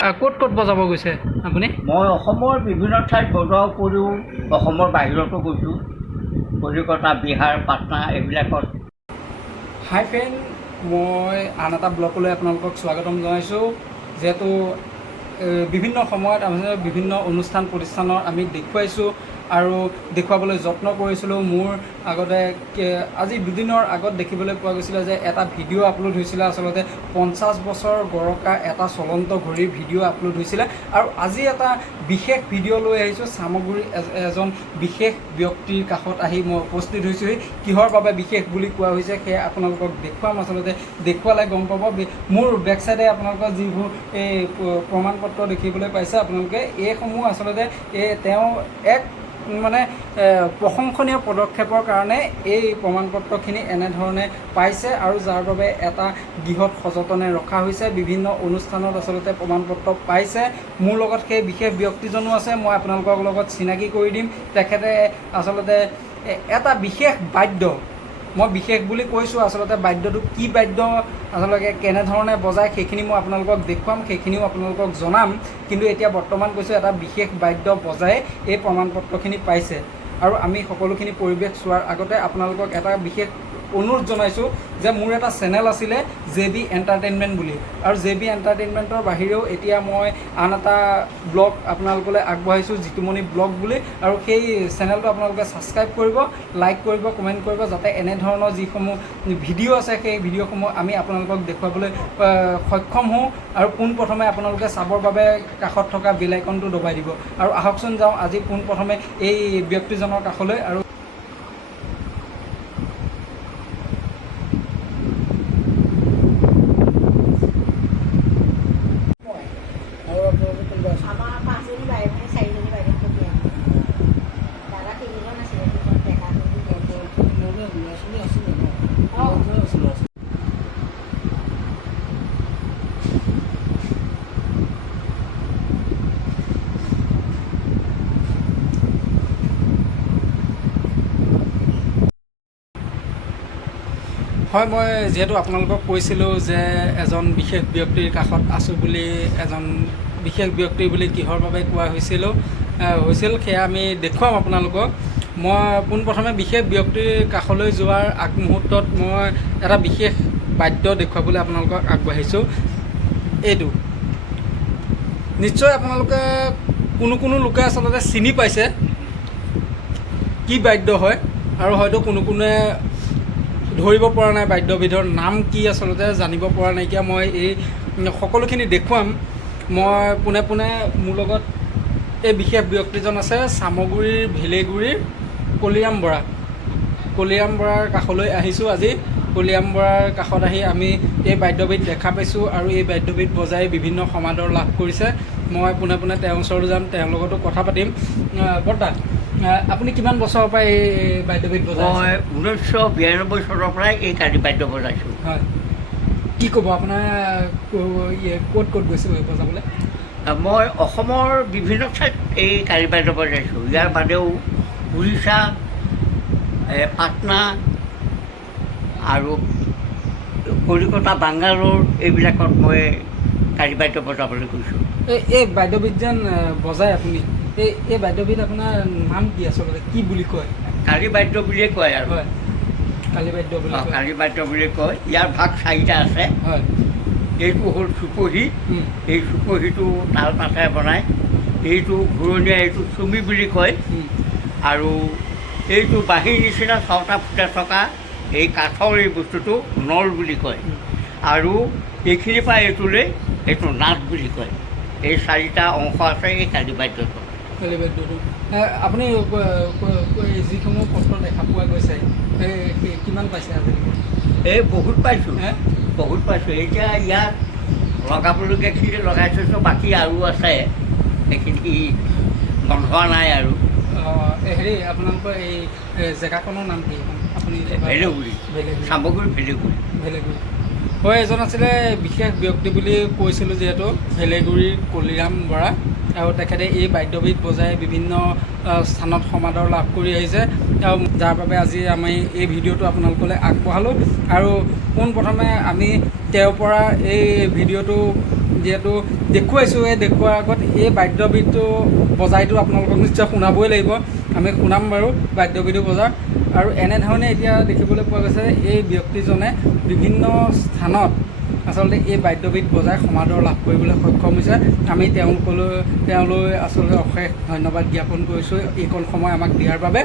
ক'ত ক'ত বজাব গৈছে আপুনি? মই অসমৰ বিভিন্ন ঠাইত বজোৱাৰ উপৰিও অসমৰ বাহিৰতো গৈছোঁ, কলিকতা, বিহাৰ, পাটনা এইবিলাকত। হাই ফ্ৰেণ্ড, মই আন এটা ব্লগলৈ আপোনালোকক স্বাগতম জনাইছোঁ। যিহেতু বিভিন্ন সময়ত আমি বিভিন্ন অনুষ্ঠান প্ৰতিষ্ঠানৰ আমি দেখুৱাইছোঁ আৰু দেখুৱাবলৈ যত্ন কৰিছিলোঁ। মোৰ আগতে আজি দুদিনৰ আগত দেখিবলৈ পোৱা গৈছিলে যে এটা ভিডিঅ' আপলোড হৈছিলে, আচলতে 50 বছৰ গৰকা এটা চলন্ত ঘড়ীৰ ভিডিঅ' আপলোড হৈছিলে। আৰু আজি এটা বিশেষ ভিডিঅ' লৈ আহিছোঁ। চামগুৰিৰ এজন বিশেষ ব্যক্তিৰ কাষত আহি মই উপস্থিত হৈছোঁহি। কিহৰ বাবে বিশেষ বুলি কোৱা হৈছে সেয়া আপোনালোকক দেখুৱাম। আচলতে দেখুৱালে গম পাব। মোৰ বেক চাইডে আপোনালোকৰ যিবোৰ এই প্ৰমাণ পত্ৰ দেখিবলৈ পাইছে আপোনালোকে, এইসমূহ আচলতে তেওঁ এক মানে প্ৰশংসনীয় পদক্ষেপৰ কাৰণে এই প্ৰমাণ পত্ৰখিনি এনেধৰণে পাইছে আৰু যাৰ বাবে এটা বৃহৎ সযতনে ৰখা হৈছে। বিভিন্ন অনুষ্ঠানত আচলতে প্ৰমাণ পত্ৰ পাইছে। মোৰ লগত সেই বিশেষ ব্যক্তিজনো আছে, মই আপোনালোকৰ লগত চিনাকি কৰি দিম। তেখেতে আচলতে এটা বিশেষ বাদ্য, মই বিশেষ বুলি কৈছোঁ, আচলতে বাদ্যটো কি বাদ্য, আচলতে কেনেধৰণে বজায় সেইখিনি মই আপোনালোকক দেখুৱাম, সেইখিনিও আপোনালোকক জনাম। কিন্তু এতিয়া বৰ্তমান কৈছোঁ এটা বিশেষ বাদ্য বজাই এই প্ৰমাণ পত্ৰখিনি পাইছে। আৰু আমি সকলোখিনি পৰিৱেশ চোৱাৰ আগতে আপোনালোকক এটা বিশেষ অনুৰোধ জনাইছোঁ যে মোৰ এটা চেনেল আছিলে JB এণ্টাৰটেইনমেণ্ট বুলি, আৰু JB এণ্টাৰটেইনমেণ্টৰ বাহিৰেও এতিয়া মই আন এটা ব্লগ আপোনালোকলৈ আগবঢ়াইছোঁ, জিতুমণি ব্লগ বুলি। আৰু সেই চেনেলটো আপোনালোকে ছাবস্ক্ৰাইব কৰিব, লাইক কৰিব, কমেণ্ট কৰিব, যাতে এনেধৰণৰ যিসমূহ ভিডিঅ' আছে সেই ভিডিঅ'সমূহ আমি আপোনালোকক দেখুৱাবলৈ সক্ষম হওঁ। আৰু পোনপ্ৰথমে আপোনালোকে চাবৰ বাবে কাষত থকা বেল আইকনটো দবাই দিব। আৰু আহকচোন যাওঁ আজি পোনপ্ৰথমে এই ব্যক্তিজনৰ কাষলৈ। আৰু হয়, মই যিহেতু আপোনালোকক কৈছিলোঁ যে এজন বিশেষ ব্যক্তিৰ কাষত আছোঁ বুলি, এজন বিশেষ ব্যক্তি বুলি কিহৰ বাবে কোৱা হৈছিল সেয়া আমি দেখুৱাম আপোনালোকক। মই পোনপ্ৰথমে বিশেষ ব্যক্তিৰ কাষলৈ যোৱাৰ আগমুহূৰ্তত মই এটা বিশেষ বাদ্য দেখুৱাবলৈ আপোনালোকক আগবাঢ়িছোঁ। এইটো নিশ্চয় আপোনালোকে কোনো লোকে আচলতে চিনি পাইছে কি বাদ্য হয়, আৰু হয়তো কোনোৱে ধৰিব পৰা নাই বাদ্যবিধৰ নাম কি, আচলতে জানিব পৰা নাইকিয়া। মই এই সকলোখিনি দেখুৱাম। মই পোনে পোনে মোৰ লগত এই বিশেষ ব্যক্তিজন আছে, চামগুৰিৰ ভেলেগুৰিৰ কলিৰাম বৰাৰ কাষলৈ আহিছোঁ আজি। কলিৰাম বৰাৰ কাষত আহি আমি এই বাদ্যবিধ দেখা পাইছোঁ আৰু এই বাদ্যবিধ বজাই বিভিন্ন সমাদৰ লাভ কৰিছে। মই পোনে পোনে তেওঁৰ ওচৰলৈ যাম, তেওঁৰ লগতো কথা পাতিম। বৰ্তা, আপুনি কিমান বছৰৰ পৰা এই বাদ্যবিধ বজাই? মই 1992 চনৰ পৰাই এই কালি বাদ্য বজাইছোঁ। হয়, কি ক'ব আপোনাৰ ক'ত গৈছিল বজাবলৈ? মই অসমৰ বিভিন্ন ঠাইত এই কালি বাদ্য বজাইছোঁ। ইয়াৰ বাদেও উৰিষ্যা, পাটনা আৰু কলিকতা, বাংগালোৰ এইবিলাকত মই কালি বাদ্য বজাবলৈ গৈছোঁ। এই বাদ্যবিধ যেন বজায় আপুনি, এই বাদ্যবিধ আপোনাৰ নাম কি, আচলতে কি বুলি কয়? কালি বাদ্য বুলিয়ে কয় আৰু। হয়, কালি বাদ্য বুলি কয়। কালি বাদ্য বুলিয়ে কয়। ইয়াৰ ভাগ 4টা আছে। হয়, এইটো হ'ল চুপহী, এই চুপহীটো তাল পাতেৰে বনায়। এইটো ঘূৰণীয়া, এইটো চুমি বুলি কয়। আৰু এইটো বাঁহীৰ নিচিনা 6টা ফুটা থকা এই কাঠৰ এই বস্তুটো নল বুলি কয়। আৰু এইখিনিৰ পৰা এইটোলৈ এইটো নাট বুলি কয়। এই 4টা অংশ আছে এই কালি বাদ্যটো। কালি বাদ্যটো আপুনি যিসমূহ পত্ৰ দেখা পোৱা গৈছে কিমান পাইছে আজিলৈকে? এই বহুত পাইছোঁ, এতিয়া ইয়াত লগাবলগীয়াখিনি লগাই থৈছোঁ, বাকী আৰু আছে, সেইখিনি বন্ধোৱা নাই আৰু। হেৰি, আপোনালোকৰ এই জেগাখনৰ নাম কি? আপুনি ভেলেগুৰি, চামগুৰি ভেলেগুৰি। হয়, এজন আছিলে বিশেষ ব্যক্তি বুলি কৈছিলোঁ যিহেতু, ভেলেগুৰিৰ কলিৰাম বৰা, আৰু তেখেতে এই বাদ্যবিধ বজাই বিভিন্ন স্থানত সমাদৰ লাভ কৰি আহিছে, আৰু যাৰ বাবে আজি আমি এই ভিডিঅ'টো আপোনালোকলৈ আগবঢ়ালোঁ। আৰু পোনপ্ৰথমে আমি তেওঁৰ পৰা এই ভিডিঅ'টো যিহেতু দেখুৱাইছোঁ, এই দেখুওৱাৰ আগত এই বাদ্যবিধটো বজাইটো আপোনালোকক নিশ্চয় শুনাবই লাগিব। আমি শুনাম বাৰু বাদ্যবিধো বজাৰ। আৰু এনেধৰণে এতিয়া দেখিবলৈ পোৱা গৈছে এই ব্যক্তিজনে বিভিন্ন স্থানত আচলতে এই বাদ্যবিধ বজাই সমাদৰ লাভ কৰিবলৈ সক্ষম হৈছে। আমি তেওঁলোলৈ আচলতে অশেষ ধন্যবাদ জ্ঞাপন কৰিছোঁ এইকণ সময় আমাক দিয়াৰ বাবে।